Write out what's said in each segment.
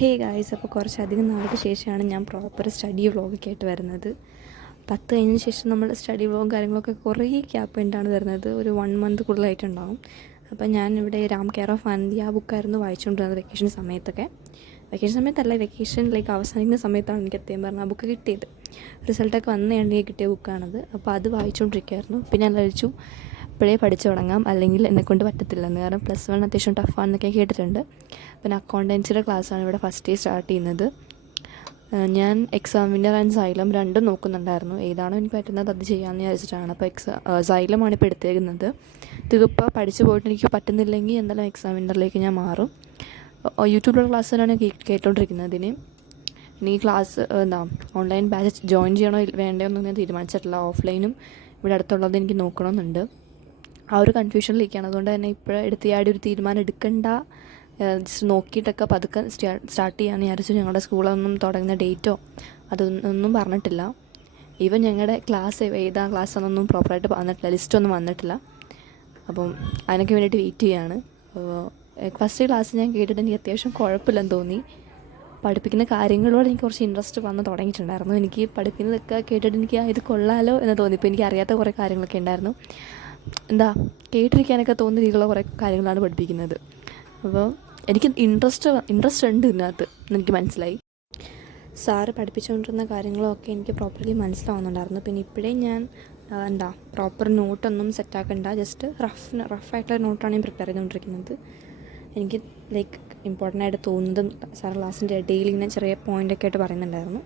Hey guys, അപ്പോൾ കുറച്ചധികം നാൾക്ക് ശേഷമാണ് ഞാൻ പ്രോപ്പർ സ്റ്റഡി വ്ളോഗൊക്കെ ആയിട്ട് വരുന്നത്. 10 കഴിഞ്ഞതിന് ശേഷം നമ്മൾ സ്റ്റഡി വ്ളോഗും കാര്യങ്ങളൊക്കെ കുറേ ഗ്യാപ്പ് കഴിഞ്ഞിട്ടാണ് വരുന്നത്. ഒരു 1 മന്ത് കൂടുതലായിട്ടുണ്ടാകും. അപ്പോൾ ഞാൻ ഇവിടെ രാം കെയർ ഓഫ് ആനന്ദി ആ ബുക്കായിരുന്നു വായിച്ചുകൊണ്ടിരുന്നത് വെക്കേഷൻ സമയത്തൊക്കെ. വെക്കേഷൻ സമയത്തല്ല, വെക്കേഷൻ അവസാനിക്കുന്ന സമയത്താണ് എനിക്ക് എത്തിയും പറഞ്ഞാൽ ആ ബുക്ക് കിട്ടിയത്. റിസൾട്ടൊക്കെ വന്നതാണെങ്കിൽ കിട്ടിയ ബുക്കാണത്. അപ്പോൾ അത് വായിച്ചുകൊണ്ടിരിക്കുകയായിരുന്നു. പിന്നെ ഞാൻ കഴിച്ചു ഇപ്പോഴേ പഠിച്ചു തുടങ്ങാം, അല്ലെങ്കിൽ എന്നെക്കൊണ്ട് പറ്റത്തില്ലെന്ന്. കാരണം +1 അത്യാവശ്യം ടഫാണെന്നൊക്കെ കേട്ടിട്ടുണ്ട്. പിന്നെ അക്കൗണ്ടൻസിയുടെ ക്ലാസ്സാണ് ഇവിടെ ഫസ്റ്റ് ഡേ സ്റ്റാർട്ട് ചെയ്യുന്നത്. ഞാൻ എക്സാമിനർ ആൻഡ് സൈലം രണ്ടും നോക്കുന്നുണ്ടായിരുന്നു. ഏതാണോ എനിക്ക് പറ്റുന്നത് അത് ചെയ്യാമെന്ന് വിചാരിച്ചിട്ടാണ്. അപ്പോൾ സൈലമാണ് ഇപ്പോൾ എടുത്തേക്കുന്നത്. ഇതിപ്പോൾ പഠിച്ചു പോയിട്ട് എനിക്ക് പറ്റുന്നില്ലെങ്കിൽ എന്തായാലും എക്സാമിനറിലേക്ക് ഞാൻ മാറും. യൂട്യൂബിലുള്ള ക്ലാസ് തന്നെയാണ് കേട്ടുകൊണ്ടിരിക്കുന്നത്. ഇനി ഈ ക്ലാസ് ഓൺലൈൻ ബാച്ച് ജോയിൻ ചെയ്യണോ വേണ്ടയോ എന്നൊന്നും ഞാൻ തീരുമാനിച്ചിട്ടില്ല. ഓഫ്ലൈനും ഇവിടെ അടുത്തുള്ളത് എനിക്ക് നോക്കണമെന്നുണ്ട്. ആ ഒരു കൺഫ്യൂഷനിലേക്കാണ്. അതുകൊണ്ട് തന്നെ ഇപ്പോഴും എടുത്തിയാടി ഒരു തീരുമാനം എടുക്കണ്ട, ജസ്റ്റ് നോക്കിയിട്ടൊക്കെ പതുക്കെ സ്റ്റാർട്ട് ചെയ്യാമെന്ന് വിചാരിച്ചു. ഞങ്ങളുടെ സ്കൂളൊന്നും തുടങ്ങുന്ന ഡേറ്റോ അതൊന്നും പറഞ്ഞിട്ടില്ല. ഈവൻ ഞങ്ങളുടെ ക്ലാസ് ഏതാ ക്ലാസ്സാണെന്നൊന്നും പ്രോപ്പറായിട്ട് വന്നിട്ടില്ല, ലിസ്റ്റൊന്നും വന്നിട്ടില്ല. അപ്പം അതിനൊക്കെ വേണ്ടിയിട്ട് വെയിറ്റ് ചെയ്യുകയാണ്. ഫസ്റ്റ് ക്ലാസ് ഞാൻ കേട്ടിട്ട് എനിക്ക് അത്യാവശ്യം കുഴപ്പമില്ലെന്ന് തോന്നി. പഠിപ്പിക്കുന്ന കാര്യങ്ങളോട് എനിക്ക് കുറച്ച് ഇൻട്രസ്റ്റ് വന്ന് തുടങ്ങിയിട്ടുണ്ടായിരുന്നു. എനിക്ക് പഠിപ്പിക്കുന്നതൊക്കെ കേട്ടിട്ട് എനിക്ക് ഇത് കൊള്ളാലോ എന്ന് തോന്നി. ഇപ്പോൾ എനിക്ക് അറിയാത്ത കുറേ കാര്യങ്ങളൊക്കെ ഉണ്ടായിരുന്നു. കേട്ടിരിക്കാനൊക്കെ തോന്നുന്ന രീതിയിലുള്ള കുറേ കാര്യങ്ങളാണ് പഠിപ്പിക്കുന്നത്. അപ്പോൾ എനിക്ക് ഇൻട്രസ്റ്റ് ഉണ്ട് ഇതിനകത്ത് എനിക്ക് മനസ്സിലായി. സാറ് പഠിപ്പിച്ചുകൊണ്ടിരുന്ന കാര്യങ്ങളൊക്കെ എനിക്ക് പ്രോപ്പർലി മനസ്സിലാവുന്നുണ്ടായിരുന്നു. പിന്നെ ഇപ്പോഴേ ഞാൻ പ്രോപ്പർ നോട്ടൊന്നും സെറ്റാക്കണ്ട, ജസ്റ്റ് റഫായിട്ടുള്ള നോട്ടാണ് ഞാൻ പ്രിപ്പയർ ചെയ്തുകൊണ്ടിരിക്കുന്നത്. എനിക്ക് ഇമ്പോർട്ടൻ്റ് ആയിട്ട് തോന്നുന്നതും സാർ ക്ലാസ്സിൻ്റെ ഇടയിൽ ഇങ്ങനെ ചെറിയ പോയിൻ്റൊക്കെ ആയിട്ട് പറയുന്നുണ്ടായിരുന്നു.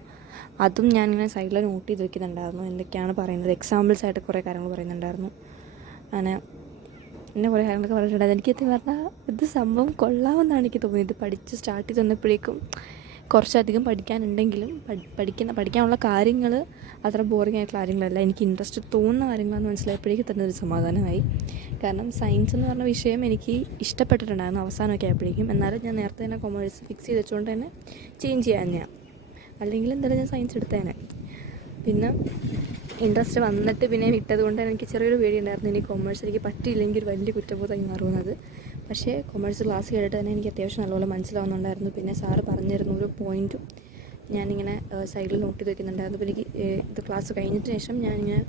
അതും ഞാനിങ്ങനെ സൈഡിൽ നോട്ട് ചെയ്ത് വെക്കുന്നുണ്ടായിരുന്നു. എന്തൊക്കെയാണ് പറയുന്നത്, എക്സാമ്പിൾസ് ആയിട്ട് കുറേ കാര്യങ്ങൾ പറയുന്നുണ്ടായിരുന്നു. അങ്ങനെ എന്നെ കുറേ കാര്യങ്ങളൊക്കെ പറഞ്ഞിട്ടുണ്ടായിരുന്നു. എനിക്ക് പറഞ്ഞാൽ ഇത് സംഭവം കൊള്ളാമെന്നാണ് എനിക്ക് തോന്നിയത്. പഠിച്ച് സ്റ്റാർട്ട് ചെയ്ത് വന്നപ്പോഴേക്കും കുറച്ചധികം പഠിക്കാനുണ്ടെങ്കിലും പഠിക്കാനുള്ള കാര്യങ്ങൾ അത്ര ബോറിംഗ് ആയിട്ടുള്ള കാര്യങ്ങളല്ല, എനിക്ക് ഇൻട്രസ്റ്റ് തോന്നുന്ന കാര്യങ്ങളാണെന്ന് മനസ്സിലായപ്പോഴേക്കും തന്നെ ഒരു സമാധാനമായി. കാരണം സയൻസ് എന്ന് പറഞ്ഞ വിഷയം എനിക്ക് ഇഷ്ടപ്പെട്ടിട്ടുണ്ടായിരുന്നു അവസാനമൊക്കെ ആയപ്പോഴേക്കും. എന്നാലും ഞാൻ നേരത്തെ തന്നെ കൊമേഴ്സ് ഫിക്സ് ചെയ്ത് വെച്ചുകൊണ്ട് തന്നെ ചേഞ്ച് ചെയ്യാൻ ഞാൻ, അല്ലെങ്കിൽ എന്തായാലും ഞാൻ സയൻസ് എടുത്തേനെ. പിന്നെ ഇൻട്രസ്റ്റ് വന്നിട്ട് പിന്നെ വിട്ടത് കൊണ്ട് എനിക്ക് ചെറിയൊരു പേടിയുണ്ടായിരുന്നു, ഇനി കൊമേഴ്സ് എനിക്ക് പറ്റിയില്ലെങ്കിൽ ഒരു വലിയ കുറ്റബോധമായി മാറുന്നത്. പക്ഷേ കൊമേഴ്സ് ക്ലാസ് കേട്ടിട്ട് തന്നെ എനിക്ക് അത്യാവശ്യം നല്ലപോലെ മനസ്സിലാവുന്നുണ്ടായിരുന്നു. പിന്നെ സാറ് പറഞ്ഞിരുന്ന ഒരു പോയിൻറ്റും ഞാനിങ്ങനെ സൈഡിൽ നോട്ട് ചെയ്ത് വയ്ക്കുന്നുണ്ടായിരുന്നു. അപ്പോൾ എനിക്ക് ഇത് ക്ലാസ് കഴിഞ്ഞിട്ട് ശേഷം ഞാനിങ്ങനെ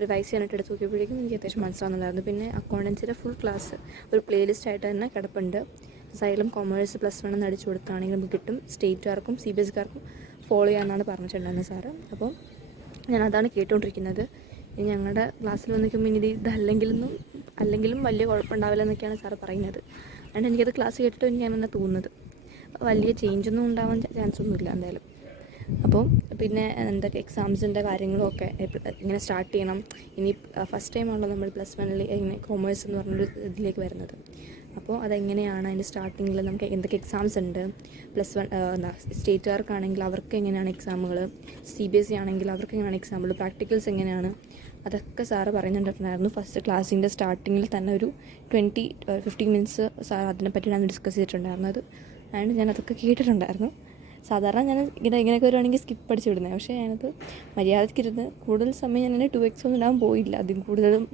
റിവൈസ് ചെയ്യാനായിട്ട് എടുത്ത് നോക്കിയപ്പോഴേക്കും എനിക്ക് അത്യാവശ്യം മനസ്സിലാവുന്നുണ്ടായിരുന്നു. പിന്നെ അക്കൗണ്ടൻസിയുടെ ഫുൾ ക്ലാസ് ഒരു പ്ലേലിസ്റ്റ് ആയിട്ട് തന്നെ കിടപ്പുണ്ട്. സൈലം കൊമേഴ്സ് +1 എന്ന് അടിച്ചു കൊടുത്താണെങ്കിൽ നമുക്ക് കിട്ടും. സ്റ്റേറ്റുകാർക്കും CBSE-കാർക്കും ഫോളോ ചെയ്യാമെന്നാണ് പറഞ്ഞിട്ടുണ്ടായിരുന്നത് സാറ്. അപ്പോൾ ഞാനതാണ് കേട്ടുകൊണ്ടിരിക്കുന്നത്. ഇനി ഞങ്ങളുടെ ക്ലാസ്സിൽ വന്നിരിക്കുമ്പോൾ ഇനി അല്ലെങ്കിലും വലിയ കുഴപ്പമുണ്ടാവില്ല എന്നൊക്കെയാണ് സാറ് പറയുന്നത്. അതുകൊണ്ട് എനിക്കത് ക്ലാസ് കേട്ടിട്ട് എനിക്ക് അങ്ങനെ തോന്നുന്നത്. വലിയ ചേഞ്ചൊന്നും ഉണ്ടാവാൻ ചാൻസൊന്നുമില്ല എന്തായാലും. അപ്പോൾ പിന്നെ എന്തൊക്കെ എക്സാംസിൻ്റെ കാര്യങ്ങളൊക്കെ ഇങ്ങനെ സ്റ്റാർട്ട് ചെയ്യണം. ഇനി ഫസ്റ്റ് ടൈമാണല്ലോ നമ്മൾ +1 ഇങ്ങനെ കൊമേഴ്സ് എന്ന് പറഞ്ഞൊരു ഇതിലേക്ക് വരുന്നത്. അപ്പോൾ അതെങ്ങനെയാണ് അതിൻ്റെ സ്റ്റാർട്ടിങ്ങിൽ നമുക്ക് എന്തൊക്കെ എക്സാംസ് ഉണ്ട്, +1 സ്റ്റേറ്റുകാർക്കാണെങ്കിൽ അവർക്ക് എങ്ങനെയാണ് എക്സാമുകൾ, CBSE ആണെങ്കിൽ അവർക്ക് എങ്ങനെയാണ് എക്സാമ്പിൾ, പ്രാക്ടിക്കൽസ് എങ്ങനെയാണ്, അതൊക്കെ സാറ് പറയുന്നുണ്ടായിരുന്നു. ഫസ്റ്റ് ക്ലാസ്സിൻ്റെ സ്റ്റാർട്ടിങ്ങിൽ തന്നെ ഒരു 20-15 മിനിറ്റ്സ് സാർ അതിനെ പറ്റിയാണ് ഡിസ്കസ് ചെയ്തിട്ടുണ്ടായിരുന്നത്. അതുകൊണ്ട് ഞാനതൊക്കെ കേട്ടിട്ടുണ്ടായിരുന്നു. സാധാരണ ഞാൻ ഇങ്ങനെയൊക്കെ വരുവാണെങ്കിൽ സ്കിപ്പ് അടിച്ച് വിടുന്നത്. പക്ഷേ ഞാനത് മര്യാദയ്ക്കിരുന്ന് കൂടുതൽ സമയം ഞാൻ 2x ഒന്നും ഇടാൻ പോയില്ല. അതിൽ കൂടുതലും